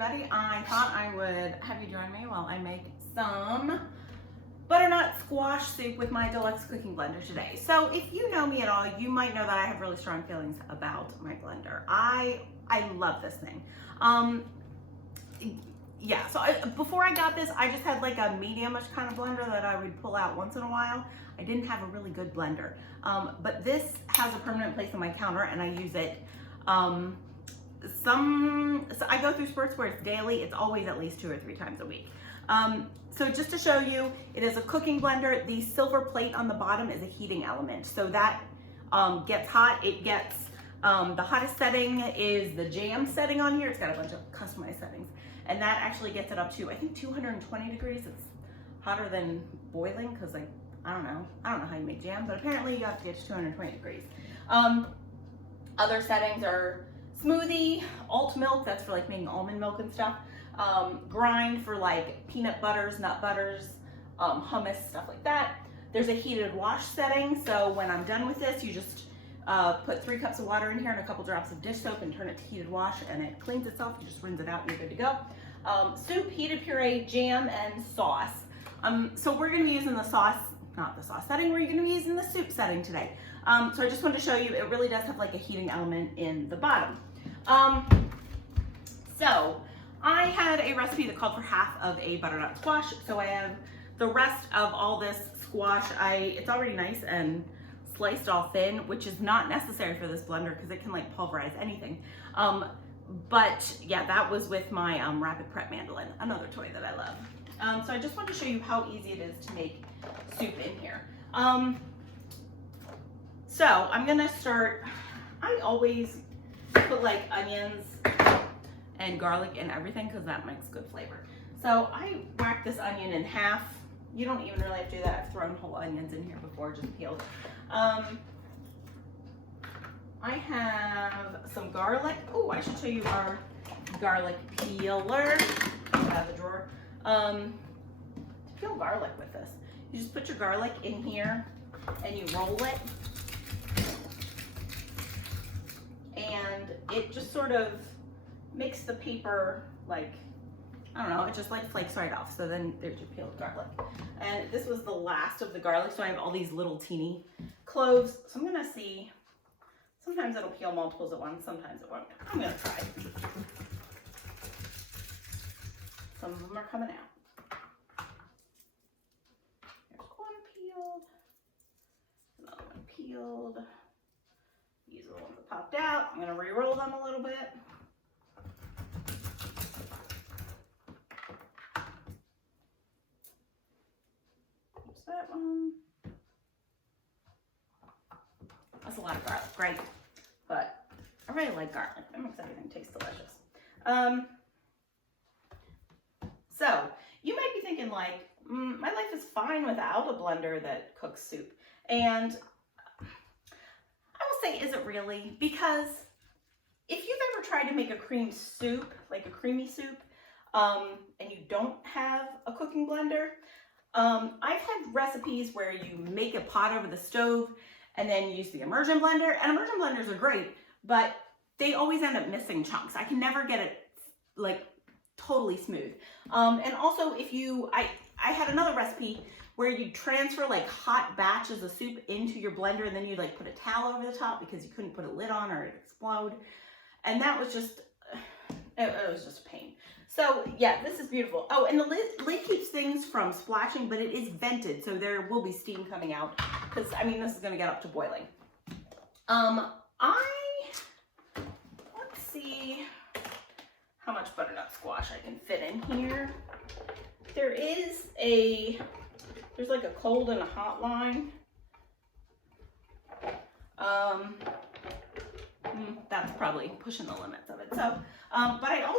everybody. I thought I would have you join me while I make some butternut squash soup with my Deluxe cooking blender today. So if you know me at all, you might know that I have really strong feelings about my blender. I love this thing. Yeah, so before I got this, I just had like a medium-ish kind of blender that I would pull out once in a while. I didn't have a really good blender. But this has a permanent place on my counter and I use it. So I go through spurts where it's daily. It's always at least 2 or 3 times a week. So just to show you, it is a cooking blender. The silver plate on the bottom is a heating element. So that gets hot. It gets, the hottest setting is the jam setting on here. It's got a bunch of customized settings. And that actually gets it up to, I think, 220 degrees. It's hotter than boiling because I don't know how you make jam, but apparently you have to get to 220 degrees. Other settings are smoothie, alt milk, that's for like making almond milk and stuff. Grind for like peanut butters, nut butters, hummus, stuff like that. There's a heated wash setting. So when I'm done with this, you just put 3 cups of water in here and a couple drops of dish soap and turn it to heated wash and it cleans itself. You just rinse it out and you're good to go. Soup, heated puree, jam, and sauce. So we're gonna be using the sauce, not the sauce setting, we're gonna be using the soup setting today. So I just wanted to show you, it really does have like a heating element in the bottom. So I had a recipe that called for half of a butternut squash. So I have the rest of all this squash. It's already nice and sliced all thin, which is not necessary for this blender because it can like pulverize anything. But yeah, that was with my Rapid Prep mandolin, another toy that I love. So I just wanted to show you how easy it is to make soup in here. So I'm gonna start, I always put like onions and garlic in everything because that makes good flavor. So I whack this onion in half. You don't even really have to do that. I've thrown whole onions in here before, just peeled. I have some garlic. Oh, I should show you our garlic peeler out of the drawer. To peel garlic with this, you just put your garlic in here and you roll it. And it just sort of makes the paper like, I don't know, it just like flakes right off. So then there's your peeled garlic. And this was the last of the garlic. So I have all these little teeny cloves. So I'm gonna see, sometimes it'll peel multiples at once, sometimes it won't. I'm gonna try. Some of them are coming out. There's one peeled, another one peeled. These are the ones that popped out. I'm gonna re-roll them a little bit. There's that one. That's a lot of garlic, right? But I really like garlic. It makes everything taste delicious. So you might be thinking like, my life is fine without a blender that cooks soup. And I will say, is it really? Because if you've ever tried to make a cream soup, like a creamy soup, and you don't have a cooking blender, I've had recipes where you make a pot over the stove and then use the immersion blender. And immersion blenders are great, but they always end up missing chunks. I can never get it like totally smooth. And also if I had another recipe where you transfer like hot batches of soup into your blender and then you like put a towel over the top because you couldn't put a lid on or it'd explode. And that was just, it was just a pain. So yeah, this is beautiful. Oh, and the lid keeps things from splashing, but it is vented, so there will be steam coming out because, I mean, this is gonna get up to boiling. Let's see how much butternut squash I can fit in here. There's like a cold and a hot line. That's probably pushing the limits of it. So, but I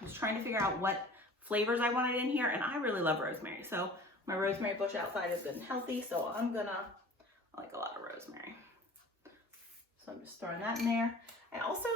was trying to figure out what flavors I wanted in here, and I really love rosemary. So my rosemary bush outside is good and healthy, so I like a lot of rosemary. So I'm just throwing that in there. I also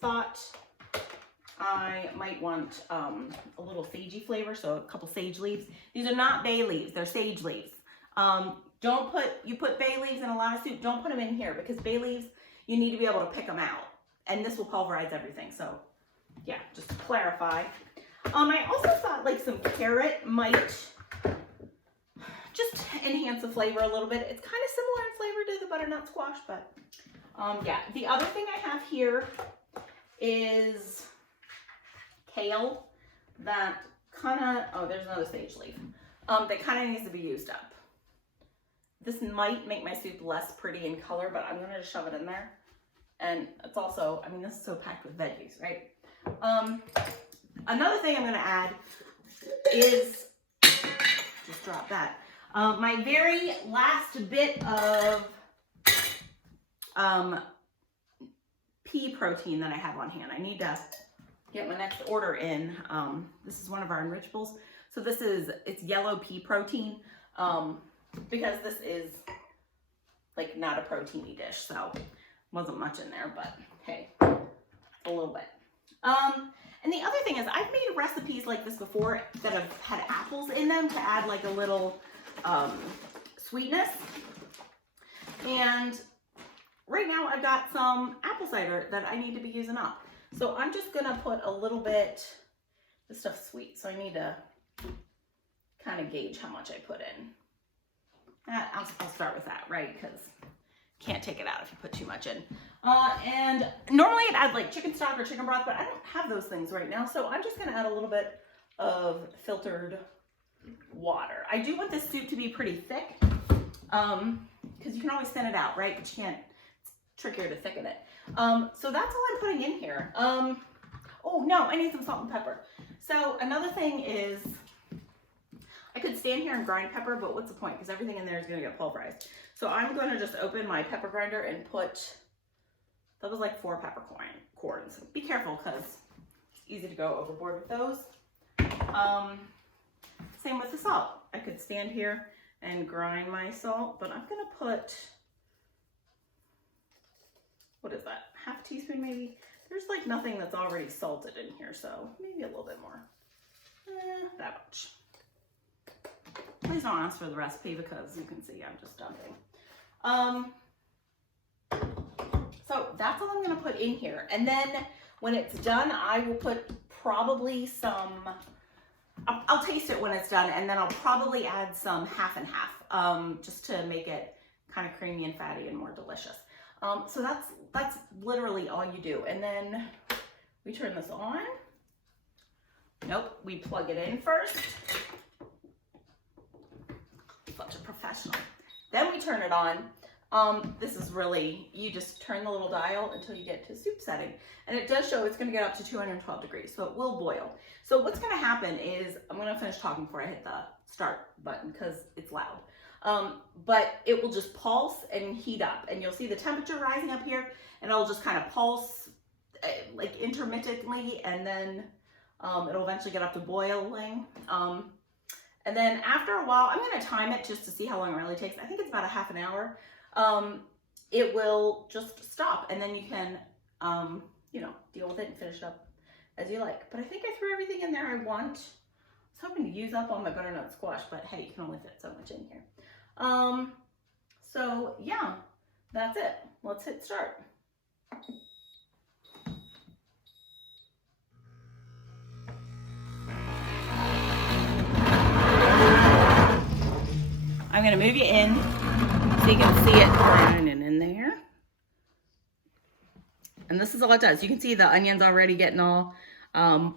thought I might want a little sagey flavor, so a couple sage leaves. These are not bay leaves, they're sage leaves. You put bay leaves in a lot of soup, don't put them in here because bay leaves, you need to be able to pick them out. And this will pulverize everything, so yeah, just to clarify. I also thought like some carrot might just enhance the flavor a little bit. It's kind of similar in flavor to the butternut squash, but yeah. The other thing I have here is kale that kind of, oh, there's another sage leaf, that kind of needs to be used up. This might make my soup less pretty in color, but I'm gonna just shove it in there. And it's also, I mean, this is so packed with veggies, right? Another thing I'm gonna add is, just drop that, my very last bit of pea protein that I have on hand. I need to get my next order in. This is one of our enrichables. So it's yellow pea protein, because this is like not a proteiny dish, so wasn't much in there, but hey, a little bit. And the other thing is I've made recipes like this before that have had apples in them to add like a little sweetness. And right now I've got some apple cider that I need to be using up. So I'm just gonna put a little bit, this stuff's sweet, so I need to kind of gauge how much I put in. I'll start with that, right? Because can't take it out if you put too much in. And normally I'd add like chicken stock or chicken broth, but I don't have those things right now. So I'm just gonna add a little bit of filtered water. I do want this soup to be pretty thick, because you can always thin it out, right? But you can't, it's trickier to thicken it. So that's all I'm putting in here. Oh no, I need some salt and pepper. So another thing is, I could stand here and grind pepper, but what's the point? Because everything in there is gonna get pulverized. So I'm gonna just open my pepper grinder and put, that was like 4 peppercorns. Be careful because it's easy to go overboard with those. Same with the salt. I could stand here and grind my salt, but I'm gonna put, what is that? Half teaspoon maybe? There's like nothing that's already salted in here, so maybe a little bit more. That much. Please don't ask for the recipe because you can see I'm just dumping. So that's all I'm gonna put in here. And then when it's done, I will put probably some, I'll taste it when it's done, and then I'll probably add some half and half, just to make it kind of creamy and fatty and more delicious. So that's literally all you do. And then we turn this on. Nope, we plug it in first. Such a professional. Then we turn it on. This is really, you just turn the little dial until you get to soup setting. And it does show it's gonna get up to 212 degrees, so it will boil. So what's gonna happen is, I'm gonna finish talking before I hit the start button because it's loud. But it will just pulse and heat up, and you'll see the temperature rising up here, and it'll just kind of pulse like intermittently, and then it'll eventually get up to boiling. And then after a while, I'm gonna time it just to see how long it really takes. I think it's about a half an hour. It will just stop, and then you can, you know, deal with it and finish it up as you like. But I think I threw everything in there I want. I was hoping to use up all my butternut squash, but hey, you can only fit so much in here. So yeah, that's it. Let's hit start. I'm gonna move you in so you can see it browning in there. And this is all it does. You can see the onions already getting all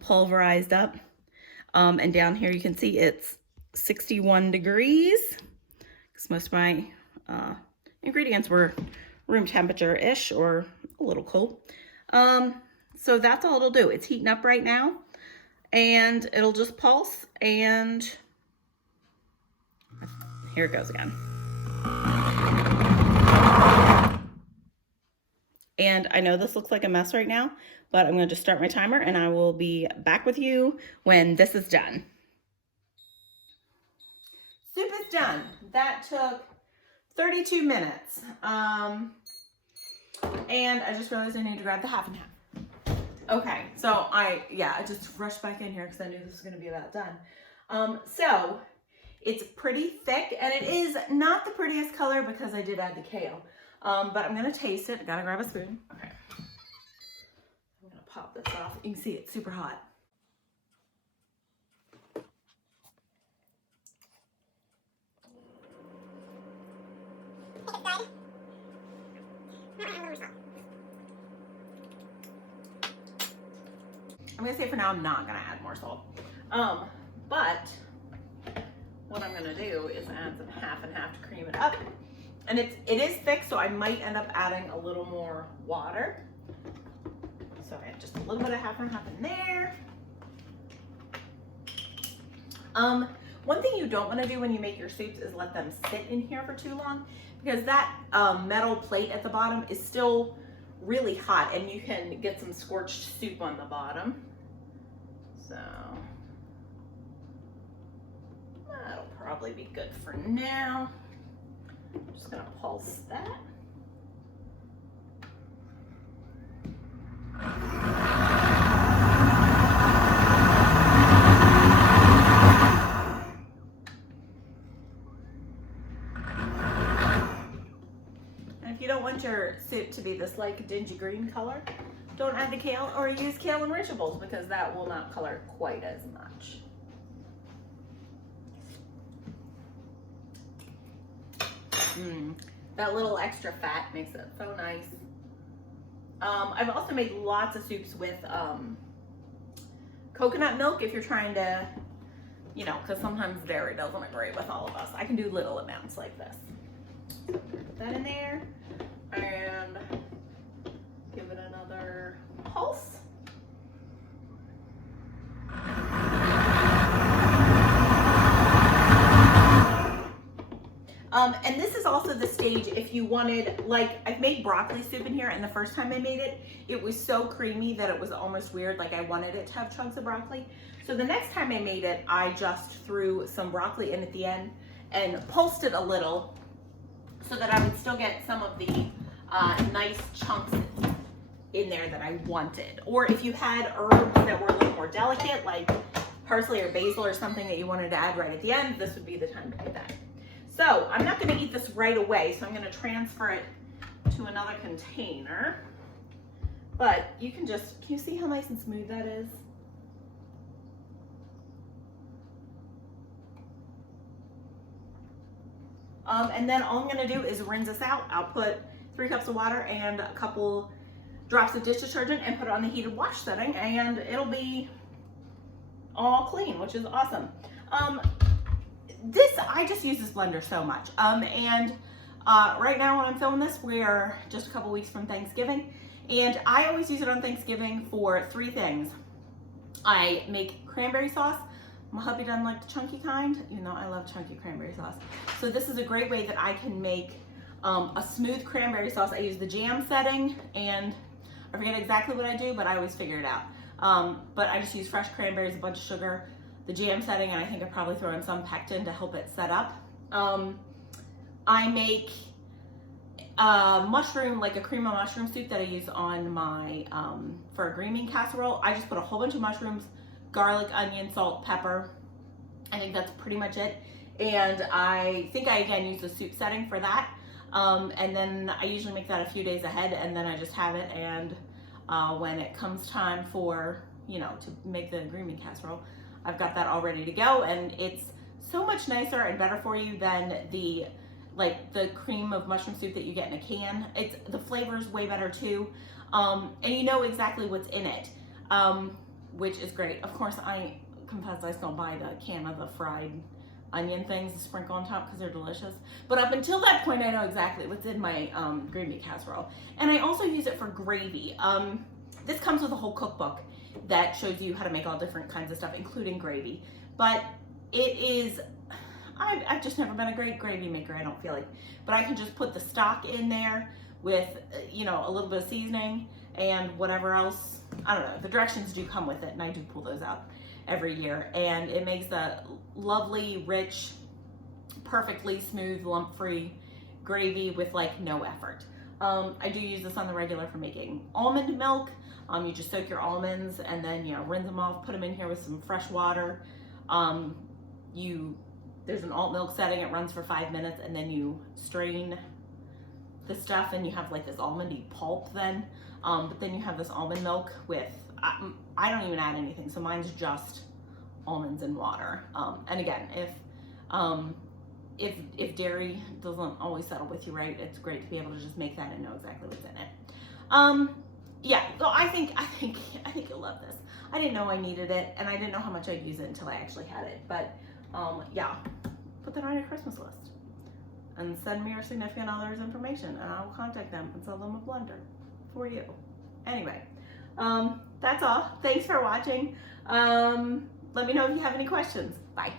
pulverized up. And down here you can see it's 61 degrees. Because most of my ingredients were room temperature-ish or a little cold. So that's all it'll do. It's heating up right now. And it'll just pulse, and here it goes again. And I know this looks like a mess right now, but I'm going to just start my timer, and I will be back with you when this is done. Soup is done. That took 32 minutes. And I just realized I need to grab the half and half. Okay, so I just rushed back in here because I knew this was going to be about done. So it's pretty thick, and it is not the prettiest color because I did add the kale. But I'm going to taste it. I got to grab a spoon. Okay. I'm going to pop this off. You can see it's super hot. I'm gonna say for now I'm not gonna add more salt. But what I'm gonna do is add some half and half to cream it up. And it is thick, so I might end up adding a little more water. So I add just a little bit of half and half in there. One thing you don't want to do when you make your soups is let them sit in here for too long, because that metal plate at the bottom is still really hot and you can get some scorched soup on the bottom. So that'll probably be good for now. I'm just gonna pulse that. And if you don't want your soup to be this like dingy green color, don't add the kale or use kale enrichables, because that will not color quite as much. That little extra fat makes it so nice. I've also made lots of soups with coconut milk if you're trying to, you know, because sometimes dairy doesn't agree with all of us. I can do little amounts like this. Put that in there and give it another pulse. And this is also the stage if you wanted, like I've made broccoli soup in here, and the first time I made it, it was so creamy that it was almost weird, like I wanted it to have chunks of broccoli. So the next time I made it, I just threw some broccoli in at the end and pulsed it a little so that I would still get some of the nice chunks in there that I wanted. Or if you had herbs that were a little more delicate, like parsley or basil or something that you wanted to add right at the end, this would be the time to put that. So I'm not going to eat this right away, so I'm going to transfer it to another container. But you can you see how nice and smooth that is? And then all I'm going to do is rinse this out. I'll put 3 cups of water and a couple drops of dish detergent and put it on the heated wash setting, and it'll be all clean, which is awesome. I just use this blender so much. Right now when I'm filming this, we're just a couple weeks from Thanksgiving, and I always use it on Thanksgiving for 3 things. I make cranberry sauce. My hubby doesn't like the chunky kind, even though I love chunky cranberry sauce. So this is a great way that I can make a smooth cranberry sauce. I use the jam setting, and I forget exactly what I do, but I always figure it out. But I just use fresh cranberries, a bunch of sugar, the jam setting, and I think I probably throw in some pectin to help it set up. I make mushroom, like a cream of mushroom soup that I use on my, for a green bean casserole. I just put a whole bunch of mushrooms, garlic, onion, salt, pepper. I think that's pretty much it. And I think I, again, use the soup setting for that. And then I usually make that a few days ahead, and then I just have it. And when it comes time for, you know, to make the green bean casserole, I've got that all ready to go. And it's so much nicer and better for you than the cream of mushroom soup that you get in a can. The flavor's way better too. And you know exactly what's in it, which is great. Of course, I confess I still buy the can of the fried onion things to sprinkle on top because they're delicious. But up until that point, I know exactly what's in my green bean casserole. And I also use it for gravy. This comes with a whole cookbook that shows you how to make all different kinds of stuff, including gravy. But it is, I've just never been a great gravy maker, I don't feel like. But I can just put the stock in there with, you know, a little bit of seasoning and whatever else. I don't know, the directions do come with it, and I do pull those out every year. And it makes a lovely, rich, perfectly smooth, lump-free gravy with like no effort. I do use this on the regular for making almond milk. You just soak your almonds and then, you know, rinse them off, put them in here with some fresh water. There's an alt milk setting, it runs for 5 minutes, and then you strain the stuff and you have like this almondy pulp then. But then you have this almond milk with, I don't even add anything. So mine's just almonds and water. And again, if dairy doesn't always settle with you right, it's great to be able to just make that and know exactly what's in it. Yeah, so I think you'll love this. I didn't know I needed it, and I didn't know how much I'd use it until I actually had it. But yeah, put that on your Christmas list and send me your significant other's information, and I will contact them and sell them a blender for you. Anyway, that's all. Thanks for watching. Let me know if you have any questions. Bye.